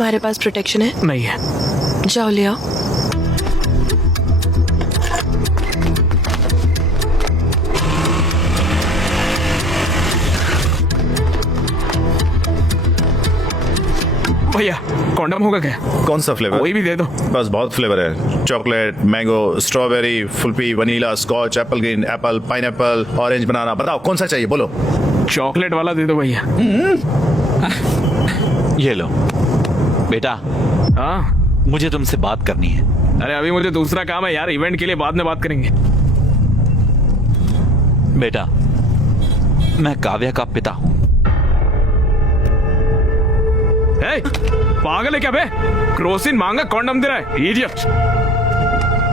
तुम्हारे पास प्रोटेक्शन है? नहीं है। जाओ ले आओ। भैया कॉन्डम होगा क्या? कौन सा फ्लेवर? कोई भी दे दो। बस बहुत फ्लेवर है, चॉकलेट, मैंगो, स्ट्रॉबेरी, फुल्फी, vanilla, scotch, apple green, apple, pineapple, orange, banana. बताओ कौन सा चाहिए, बोलो। चॉकलेट वाला दे दो भैया। ये लो बेटा, हाँ मुझे तुमसे बात करनी है। अरे अभी मुझे दूसरा काम है यार, इवेंट के लिए बाद में बात करेंगे। बेटा, मैं काव्या का पिता हूँ। ए, पागल है क्या बे? क्रोसिन मांगा कॉन्डम दे रहा है, इडियट।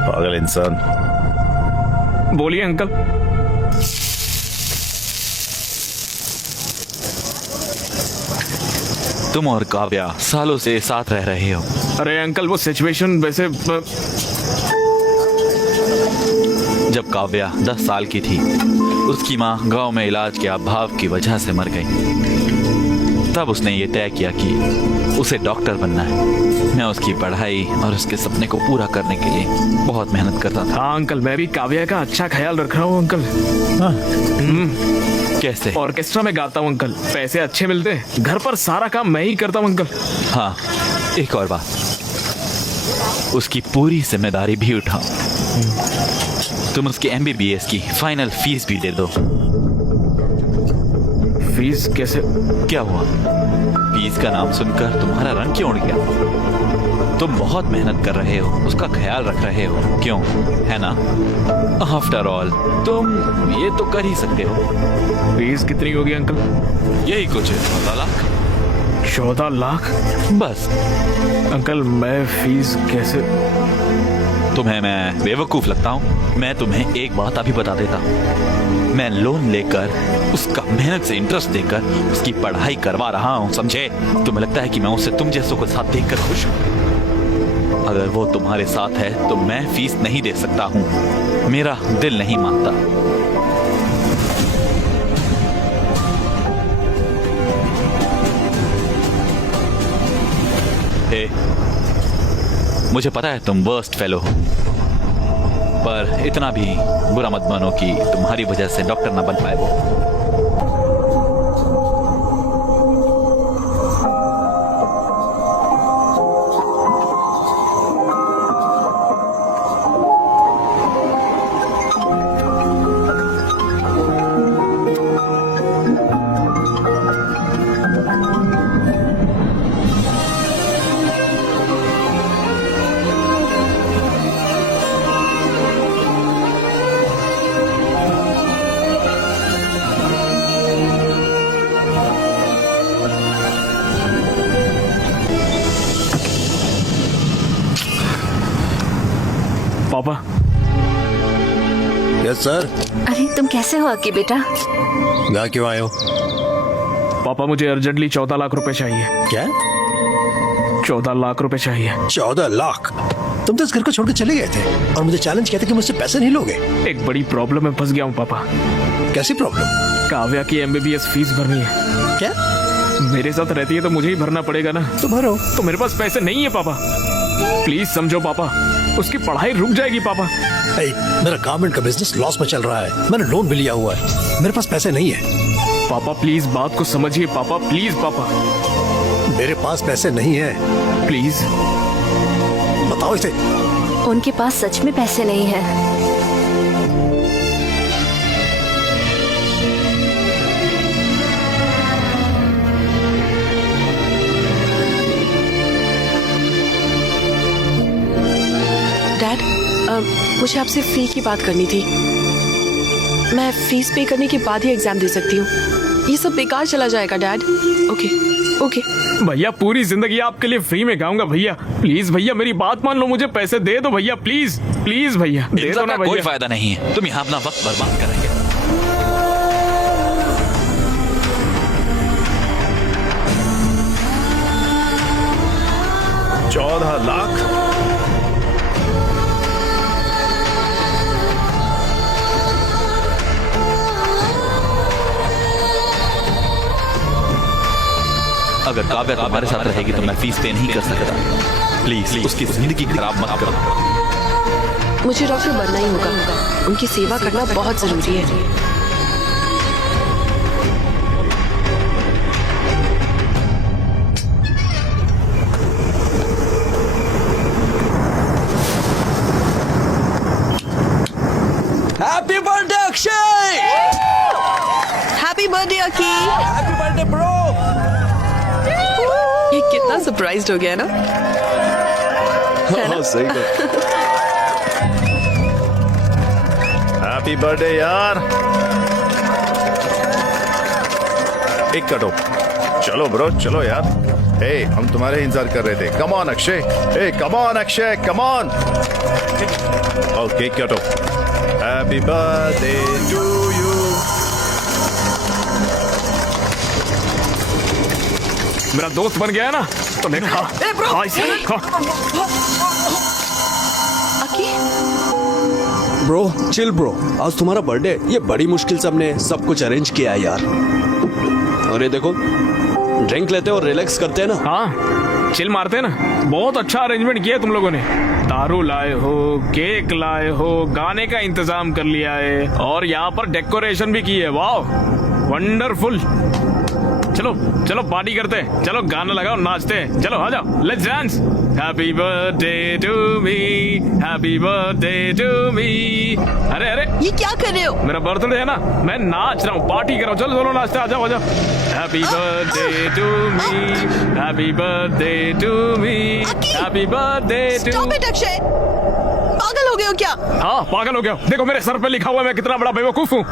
पागल इंसान। बोलिए अंकल। तुम और काव्या सालों से साथ रह रहे हो। अरे अंकल वो सिचुएशन वैसे जब काव्या 10 साल की थी, उसकी माँ गांव में इलाज के अभाव की वजह से मर गई। तब उसने ये तय किया कि उसे डॉक्टर बनना है। मैं उसकी पढ़ाई और उसके सपने को पूरा करने के लिए बहुत मेहनत करता था। हाँ अंकल, मैं भी काव्या का अच्छा ख्याल रख रहा हूँ अंकल। कैसे? ऑर्केस्ट्रा में गाता हूँ अंकल, पैसे अच्छे मिलते हैं। घर पर सारा काम मैं ही करता हूँ अंकल। हाँ, एक और बात, उसकी पूरी जिम्मेदारी भी उठाओ। तुम उसकी MBBS की फाइनल फीस भी दे दो। फीस कैसे? क्या हुआ? फीस का नाम सुनकर तुम्हारा रंग क्यों उड़ गया? तुम बहुत मेहनत कर रहे हो, उसका ख्याल रख रहे हो, क्यों? है ना? आफ्टर ऑल तुम ये तो कर ही सकते हो। फीस कितनी होगी अंकल? यही कुछ 14 लाख। 14 लाख? बस। अंकल मैं फीस कैसे? तुम्हें मैं बेवकूफ लगता हूँ? मैं तुम्हें एक बात अभी बता देता हूँ। मैं लोन लेकर, उसका मेहनत से इंटरेस्ट देकर उसकी पढ़ाई करवा रहा हूँ, समझे? तुम्हें लगता है कि मैं उसे तुम जैसों के साथ देखकर खुश हूँ? अगर वो तुम्हारे साथ है तो मैं फीस नहीं दे सकता हूँ। मेरा दिल नहीं मानता। हे, मुझे पता है तुम वर्स्ट फेलो हो, पर इतना भी बुरा मत मानो कि तुम्हारी वजह से डॉक्टर ना बन पाए वो। पापा। Yes sir. अरे तुम कैसे हो अक्की बेटा? यहाँ क्यों आए हो? पापा मुझे अर्जेंटली 14 लाख रुपए चाहिए। क्या? 14 लाख रुपए चाहिए। 14 लाख? तुम तो इस घर को छोड़कर चले गए थे और मुझे चैलेंज किया था कि मुझसे पैसे नहीं लोगे। एक बड़ी प्रॉब्लम में फंस गया हूँ पापा। कैसी प्रॉब्लम? काव्या की MBBS फीस भरनी है। क्या? मेरे साथ रहती है तो मुझे ही भरना पड़ेगा ना। तो भरो। तो मेरे पास पैसे नहीं है पापा, प्लीज समझो पापा, उसकी पढ़ाई रुक जाएगी पापा। मेरा गारमेंट का बिजनेस लॉस में चल रहा है, मैंने लोन भी लिया हुआ है, मेरे पास पैसे नहीं है। पापा प्लीज बात को समझिए पापा, प्लीज पापा। मेरे पास पैसे नहीं है। प्लीज बताओ इसे। उनके पास सच में पैसे नहीं है। डैड, मुझे आपसे फी की बात करनी थी। मैं फीस पे करने के बाद ही एग्जाम दे सकती हूँ। ये सब बेकार चला जाएगा डैड। Okay okay. भैया पूरी जिंदगी आपके लिए फ्री में गाऊंगा भैया, प्लीज भैया मेरी बात मान लो, मुझे पैसे दे दो भैया, प्लीज प्लीज भैया दे दो ना भैया। कोई फायदा नहीं है, तुम यहाँ अपना वक्त बर्बाद करेंगे। 14 लाख? अगर काव्या तुम्हारे साथ रहेगी तो मैं फीस पे नहीं कर सकता। प्लीज उसकी जिंदगी खराब मत करो। मुझे डॉक्टर बनना ही होगा, उनकी सेवा करना बहुत जरूरी है। Happy birthday Akshay. Happy birthday Akki. Happy birthday bro. ये कितना सरप्राइज्ड हो गया ना। हाँ सही बात। हैप्पी बर्थडे यार। एक कटो। चलो ब्रो चलो यार। ए हम तुम्हारे इंतजार कर रहे थे। Come on Akshay. ए come on Akshay come on. Okay कटो। Happy birthday to you. मेरा दोस्त बन गया है ना, तो मैं खा खा इसे, खा। अकी ब्रो चिल ब्रो, आज तुम्हारा बर्थडे, ये बड़ी मुश्किल से हमने सब कुछ अरेंज किया है यार। और ये देखो, ड्रिंक लेते और रिलैक्स करते हैं ना। हाँ चिल मारते हैं ना। बहुत अच्छा अरेंजमेंट किया तुम लोगों ने। दारू लाए हो, केक लाए हो, गाने का इंतजाम कर लिया है और यहाँ पर डेकोरेशन भी की है। वाह वंडरफुल। चलो चलो पार्टी करते हैं, चलो गाना लगाओ नाचते हैं, चलो आ जाओ let's dance. Happy birthday to me, happy birthday to me. अरे अरे ये क्या कर रहे हो? मेरा बर्थडे है ना, मैं नाच रहा हूँ, पार्टी कर रहा हूँ। चलो चलो नाचते, आ जाओ आ जाओ। Happy birthday to me, happy birthday to me, happy birthday to. Stop it Akshay, पागल हो गए हो क्या? हाँ पागल हो गया। देखो मेरे सर पे लिखा हुआ है मैं कितना बड़ा बेवकूफ हूँ।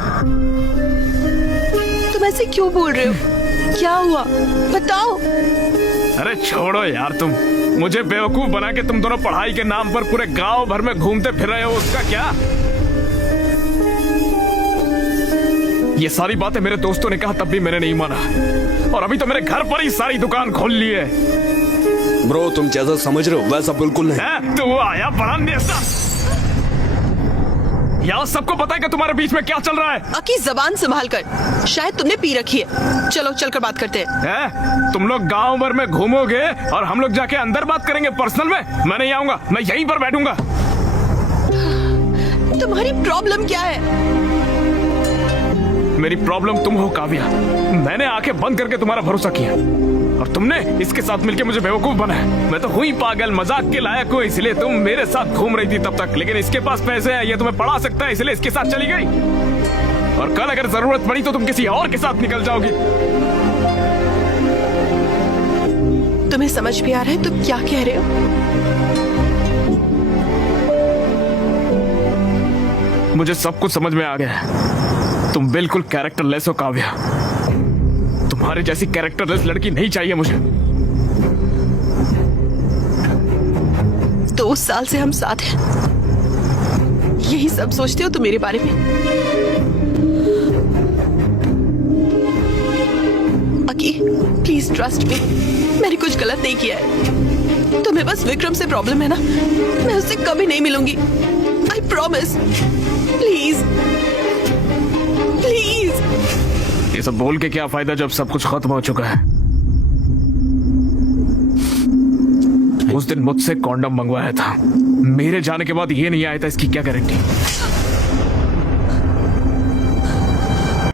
तुम ऐसे क्यों बोल रहे हो? क्या हुआ बताओ। अरे छोड़ो यार, तुम मुझे बेवकूफ बना के तुम दोनों पढ़ाई के नाम पर पूरे गांव भर में घूमते फिर रहे हो, उसका क्या? ये सारी बातें मेरे दोस्तों ने कहा तब भी मैंने नहीं माना, और अभी तो मेरे घर पर ही सारी दुकान खोल ली है। ब्रो तुम जैसा समझ रहे हो वैसा बिल्कुल नहीं। हैं? तो वो आया बड़ा नेता। यहाँ सबको पता है कि तुम्हारे बीच में क्या चल रहा है। अकी जबान संभाल कर, शायद तुमने पी रखी है। चलो चलकर बात करते हैं। तुम लोग गांव भर में घूमोगे और हम लोग जाके अंदर बात करेंगे पर्सनल में। मैं नहीं आऊंगा, मैं यहीं पर बैठूंगा। तुम्हारी प्रॉब्लम क्या है? मेरी प्रॉब्लम तुम हो काव्या। मैंने आंखें बंद करके तुम्हारा भरोसा किया और तुमने इसके साथ मिलके मुझे बेवकूफ बनाया। मैं तो हुई पागल, मजाक के लायक हूँ, इसलिए तुम मेरे साथ घूम रही थी तब तक। लेकिन इसके पास पैसे हैं, ये तुम्हें पढ़ा सकता है, इसलिए इसके साथ चली गई। और कल अगर जरूरत पड़ी तो तुम किसी और के साथ निकल जाओगी। तुम्हें समझ भी आ रहा है तुम क्या कह रहे हो? मुझे सब कुछ समझ में आ गया है। तुम बिल्कुल कैरेक्टरलेस हो काव्या। तुम्हारे जैसी कैरेक्टरलेस लड़की नहीं चाहिए मुझे। 2 साल से हम साथ हैं, यही सब सोचते हो तुम मेरे बारे में? अकी प्लीज ट्रस्ट मी, मैंने कुछ गलत नहीं किया है। तुम्हें बस विक्रम से प्रॉब्लम है ना, मैं उससे कभी नहीं मिलूंगी। I promise. Please please. ये सब बोल के क्या फायदा जब सब कुछ खत्म हो चुका है। उस दिन मुझसे कॉन्डम मंगवाया था, मेरे जाने के बाद ये नहीं आया था, इसकी क्या गारंटी?